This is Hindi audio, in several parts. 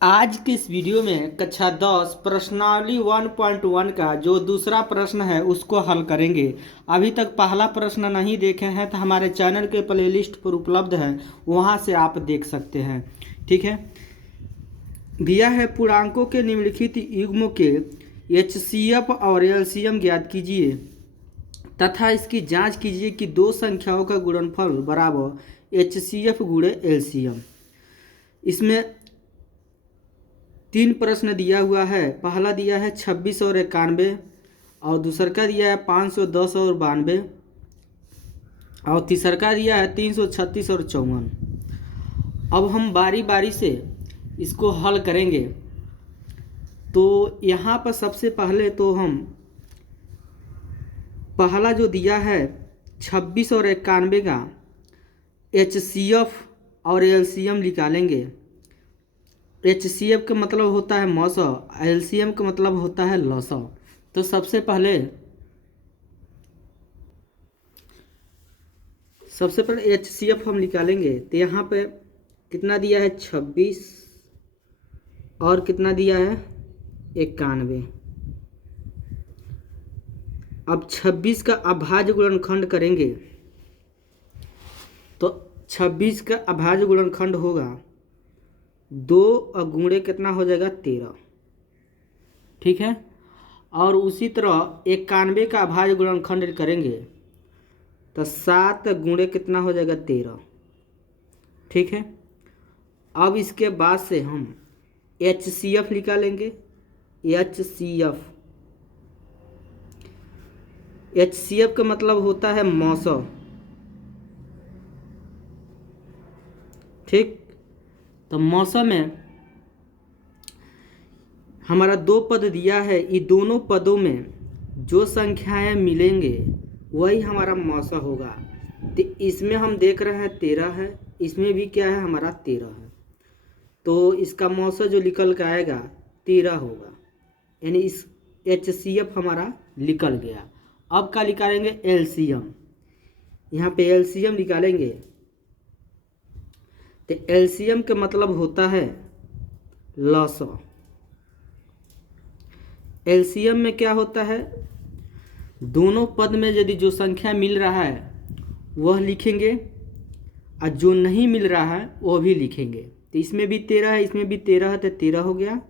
आज के इस वीडियो में कक्षा 10 प्रश्नावली 1.1 का जो दूसरा प्रश्न है उसको हल करेंगे। अभी तक पहला प्रश्न नहीं देखे हैं तो हमारे चैनल के प्लेलिस्ट पर उपलब्ध है, वहां से आप देख सकते हैं। ठीक है। दिया है पूर्णांकों के निम्नलिखित युग्मों के एचसीएफ और एलसीएम ज्ञात कीजिए तथा इसकी जांच कीजिए कि दो संख्याओं का गुणनफल बराबर एचसीएफ गुणे एलसीएम। इसमें 3 प्रश्न दिया हुआ है। पहला दिया है 26 और 91 और दूसरा का दिया है 510 और 92 और तीसरा का दिया है 336 और 54। अब हम बारी बारी से इसको हल करेंगे। तो यहाँ पर सबसे पहले तो हम पहला जो दिया है 26 और 91 का एचसीएफ और एलसीएम निकालेंगे। एचसीएफ का मतलब होता है मौसौ, एलसीएम का मतलब होता है लसौ। तो सबसे पहले एचसीएफ हम निकालेंगे। तो यहाँ पे कितना दिया है 26 और कितना दिया है 91। अब 26 का अभाज्य गुणनखंड करेंगे तो 26 का अभाज्य गुणनखंड होगा 2 और गुणे कितना हो जाएगा 13। ठीक है। और उसी तरह 91 का अभाज्य गुणनखंड करेंगे तो 7 गुणे कितना हो जाएगा 13। ठीक है। अब इसके बाद से हम एचसीएफ निकालेंगे। एचसीएफ का मतलब होता है मौसौ। ठीक। तो मौसम में हमारा 2 पद दिया है। ये दोनों पदों में जो संख्याएं मिलेंगे वही हमारा मौसम होगा। तो इसमें हम देख रहे हैं 13 है, इसमें भी क्या है हमारा 13 है। तो इसका मौसम जो निकल के आएगा 13 होगा, यानी इस एचसीएफ हमारा निकल गया। अब क्या निकालेंगे एलसीएम। यहाँ पे एलसीएम निकालेंगे तो एलसीएम का मतलब होता है लसौ। एलसीएम में क्या होता है, दोनों पद में यदि जो संख्या मिल रहा है वह लिखेंगे और जो नहीं मिल रहा है वह भी लिखेंगे। तो इसमें भी 13 है, इसमें भी 13 है, तो 13 हो गया।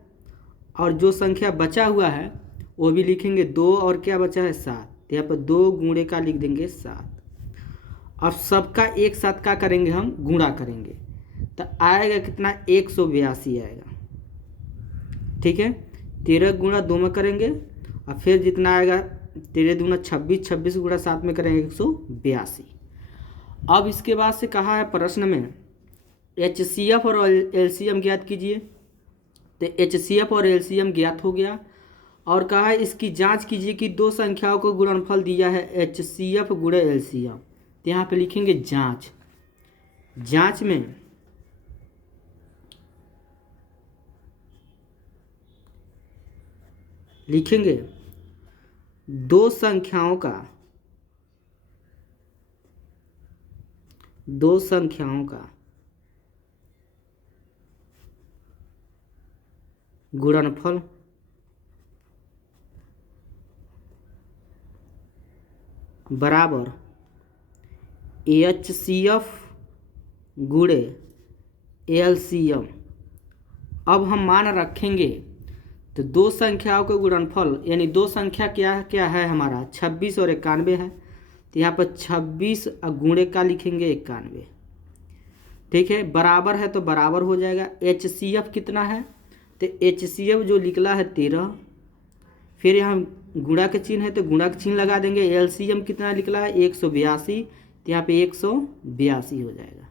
और जो संख्या बचा हुआ है वो भी लिखेंगे 2 और क्या बचा है 7। तो यहाँ पर 2 गुणे का लिख देंगे 7। अब सबका एक साथ क्या करेंगे, हम गुणा करेंगे तो आएगा कितना 182 आएगा। ठीक है। 13 गुणा 2 में करेंगे और फिर जितना आएगा 13 दूना 26, 26 गुणा 7 में करेंगे 182। अब इसके बाद से कहा है प्रश्न में एचसीएफ और एलसीएम ज्ञात कीजिए। तो एचसीएफ और एलसीएम ज्ञात हो गया और कहा है इसकी जांच कीजिए कि दो संख्याओं को गुणनफल दिया है एचसीएफ गुणे एलसीएम। तो यहाँ पे लिखेंगे जांच। जांच में लिखेंगे दो संख्याओं का गुणनफल बराबर एचसीएफ गुणे एलसीएम। अब हम मान रखेंगे तो दो संख्याओं के गुणनफल, यानी दो संख्या क्या क्या है हमारा 26 और 91 है। तो यहाँ पर 26 गुणे का लिखेंगे 91। ठीक है। बराबर है तो बराबर हो जाएगा। एचसीएफ कितना है, तो एचसीएफ जो निकला है 13, फिर यहाँ गुणा के चिन्ह है तो गुणा के चिन्ह लगा देंगे। एलसीएम कितना निकला है 182, तो यहाँ पे 182 हो जाएगा।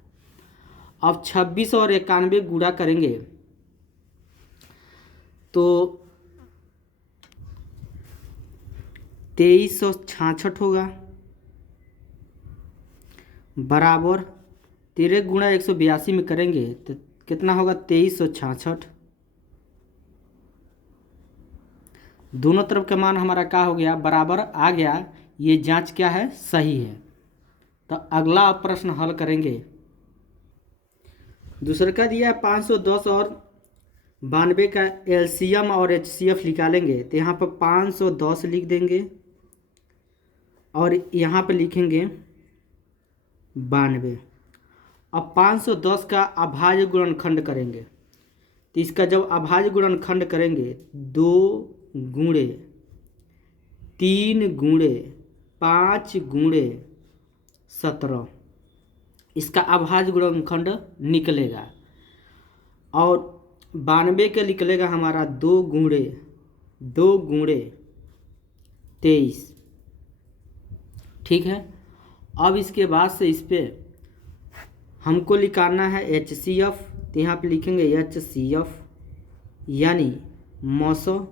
अब 26 और 91 गुणा करेंगे तो 2366 होगा बराबर 13 गुणा 182 में करेंगे तो कितना होगा 2366। दोनों तरफ का मान हमारा क्या हो गया बराबर आ गया। ये जांच क्या है सही है। तो अगला प्रश्न हल करेंगे। दूसरा का दिया है 510 और 92 का एलसीएम और एचसीएफ निकालेंगे तो यहाँ पर 510 लिख देंगे और यहाँ पर लिखेंगे 92। अब 510 का अभाज्य गुणनखंड करेंगे तो इसका जब अभाज्य गुणनखंड करेंगे 2 गुणे 3 गुणे 5 गुणे 17, इसका अभाज्य गुणनखंड निकलेगा। और 92 के निकलेगा हमारा 2 गुणे 23। ठीक है। अब इसके बाद से इस पर हमको निकालना है HCF, तो यहाँ पे लिखेंगे HCF यानी मौसम।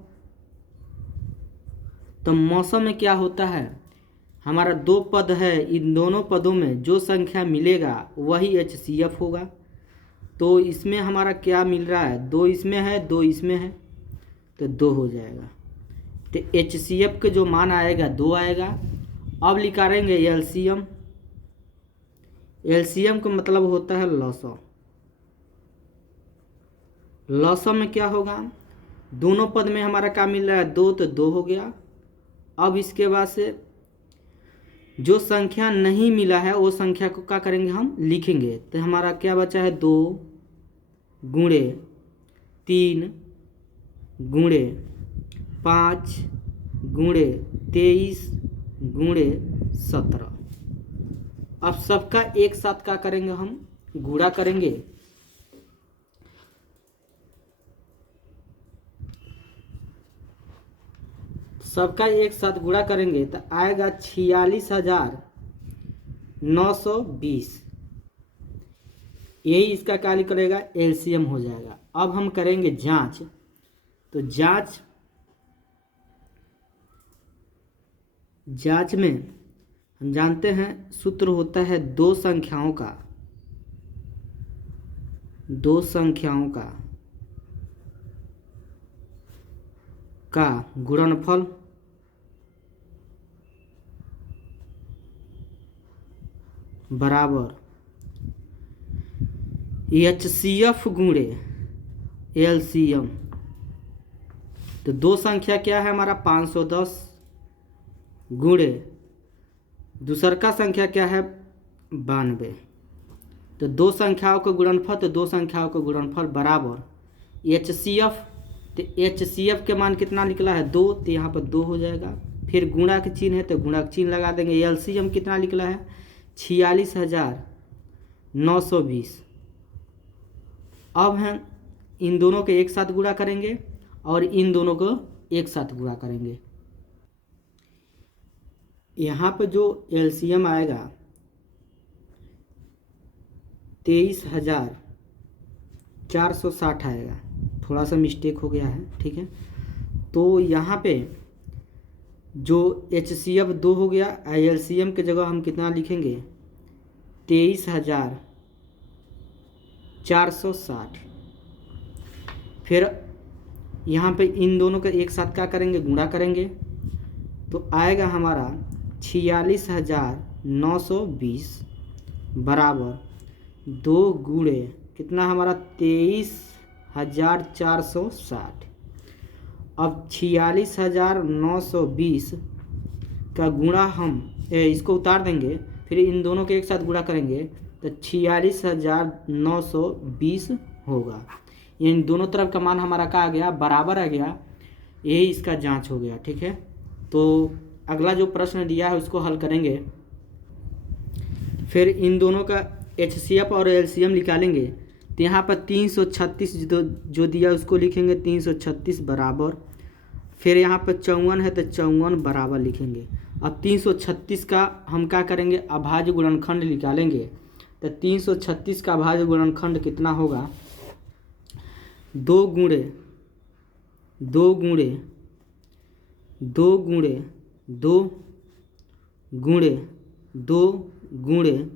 तो मौसम में क्या होता है, हमारा 2 पद है, इन दोनों पदों में जो संख्या मिलेगा वही HCF होगा। तो इसमें हमारा क्या मिल रहा है, 2 इसमें है 2 इसमें है तो 2 हो जाएगा। तो HCF के जो मान आएगा 2 आएगा। अब निकालेंगे LCM। LCM का मतलब होता है लॉसम। लॉसम में क्या होगा, दोनों पद में हमारा क्या मिल रहा है 2 तो 2 हो गया। अब इसके बाद से जो संख्या नहीं मिला है वो संख्या को क्या करेंगे, हम लिखेंगे। तो हमारा क्या बचा है 2 गुणे 3 गुणे 5 गुणे 23 गुणे 17। अब सबका एक साथ क्या करेंगे, हम गुणा करेंगे। सबका एक साथ गुणा करेंगे तो आएगा 46,920। यही इसका क्या निकलेगा, एलसीएम हो जाएगा। अब हम करेंगे जांच। तो जांच में हम जानते हैं सूत्र होता है दो संख्याओं का गुणनफल बराबर HCF गुणे LCM। तो दो संख्या क्या है हमारा 510 गुणे दूसर का संख्या क्या है 92। तो दो संख्याओं का गुणनफल, तो दो संख्याओं का गुणनफल बराबर HCF। तो HCF के मान कितना निकला है 2, तो यहाँ पर 2 हो जाएगा। फिर गुणा के चिन्ह है तो गुणा का चिन्ह लगा देंगे। LCM कितना निकला है 46,920। अब हम इन दोनों के एक साथ गुणा करेंगे और इन दोनों को एक साथ गुणा करेंगे। यहाँ पर जो LCM आएगा 23,460 आएगा। थोड़ा सा मिस्टेक हो गया है, ठीक है। तो यहाँ पे जो HCF 2 हो गया, LCM के जगह हम कितना लिखेंगे 23,460। फिर यहाँ पे इन दोनों का एक साथ क्या करेंगे, गुणा करेंगे। तो आएगा हमारा 46,920 बराबर 2 गुणे कितना हमारा 23,460। अब 46,920 का गुणा हम इसको उतार देंगे, फिर इन दोनों के एक साथ गुणा करेंगे तो 46,920 होगा। इन दोनों तरफ का मान हमारा क्या आ गया, बराबर आ गया। यही इसका जांच हो गया, ठीक है। तो अगला जो प्रश्न दिया है उसको हल करेंगे। फिर इन दोनों का HCF और LCM निकालेंगे। तो यहाँ पर 336 जो दिया उसको लिखेंगे 336 बराबर। फिर यहाँ पर 54 है तो 54 बराबर लिखेंगे। अब 336 का हम क्या करेंगे, अभाज्य गुणनखंड निकालेंगे। तो 336 का अभाज्य गुणनखंड कितना होगा, 2 गुणे 2 गुणे 2 गुणे 2 गुणे 2 गुणे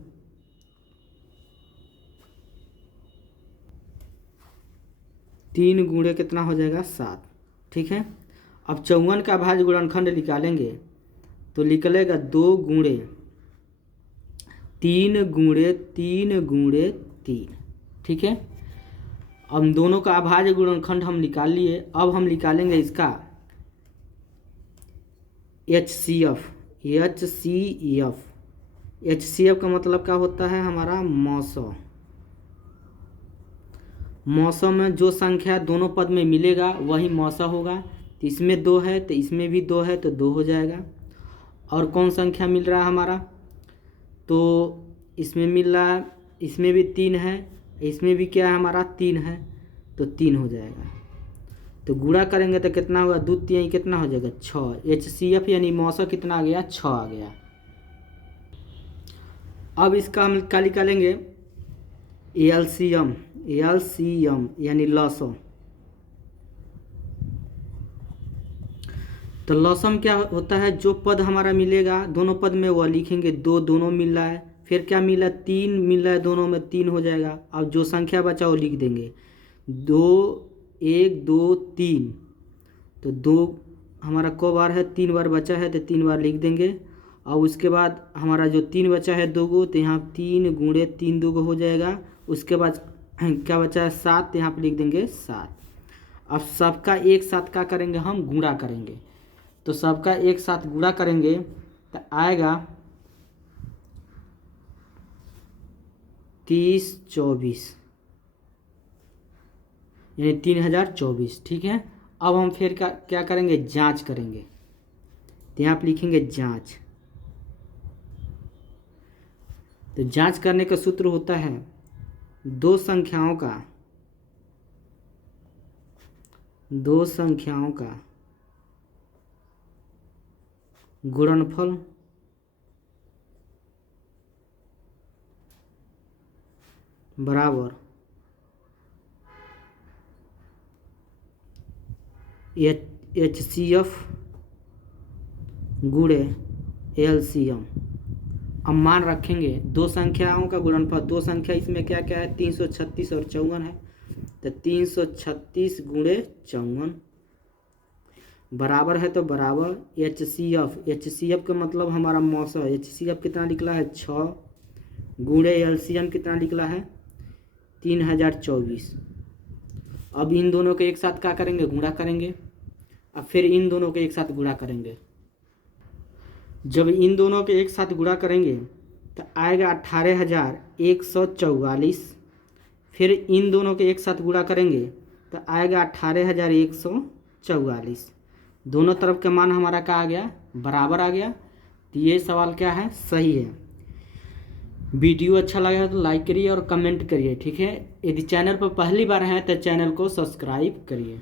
3 गुणे कितना हो जाएगा 7, ठीक है। अब 54 का अभाज्य गुणनखंड निकालेंगे तो निकलेगा 2 गुणे 3 गुणे 3 गुणे 3, ठीक है। अब दोनों का अभाज्य गुणनखंड हम निकाल लिए। अब हम निकालेंगे इसका HCF। HCF का मतलब क्या होता है हमारा मौसम। मौसम में जो संख्या दोनों पद में मिलेगा वही मौसा होगा। तो इसमें 2 है तो इसमें भी 2 है तो 2 हो जाएगा। और कौन संख्या मिल रहा है हमारा, तो इसमें मिल रहा है, इसमें भी 3 है, इसमें भी क्या है हमारा 3 है, तो 3 हो जाएगा। तो गुणा करेंगे तो कितना होगा, 2 3 कितना हो जाएगा 6। HCF यानी मौसा कितना आ गया, 6 आ गया। अब इसका हम क्या निकालेंगे, LCM यानी लसम। तो लसम क्या होता है, जो पद हमारा मिलेगा दोनों पद में वह लिखेंगे। 2 दोनों मिल रहा है, फिर क्या मिला 3 मिल रहा है दोनों में, 3 हो जाएगा। अब जो संख्या बचा वो लिख देंगे 2 1 2 3। तो 2 हमारा को बार है, 3 बार बचा है तो 3 बार लिख देंगे। और उसके बाद हमारा जो 3 बचा है 2 गो, तो यहाँ 3 गुणे 3 2 गो हो जाएगा। उसके बाद क्या बचा है 7, तो यहाँ पर लिख देंगे 7। अब सबका एक साथ क्या करेंगे, हम गुणा करेंगे। तो सबका एक साथ गुणा करेंगे तो आएगा 30 24 यानी 3024। ठीक है। अब हम फिर क्या करेंगे, जांच करेंगे। तो यहाँ पर लिखेंगे जांच। तो जांच करने का सूत्र होता है दो संख्याओं का गुणनफल बराबर HCF गुणे LCM। अब मान रखेंगे दो संख्याओं का गुणनफल, दो संख्या इसमें क्या क्या है, 336 और 54 है। तो 336 गुणे 54 बराबर है, तो बराबर HCF का मतलब हमारा मौसा। HCF कितना निकला है 6 गुणे LCM कितना निकला है 3024। अब इन दोनों के एक साथ क्या करेंगे, गुणा करेंगे। अब फिर इन दोनों के एक साथ गुणा करेंगे। जब इन दोनों के एक साथ गुणा करेंगे तो आएगा 18144। फिर इन दोनों के एक साथ गुणा करेंगे तो आएगा 18144। दोनों तरफ का मान हमारा क्या आ गया, बराबर आ गया। तो ये सवाल क्या है, सही है। वीडियो अच्छा लगा तो लाइक करिए और कमेंट करिए। ठीक है। यदि चैनल पर पहली बार हैं तो चैनल को सब्सक्राइब करिए।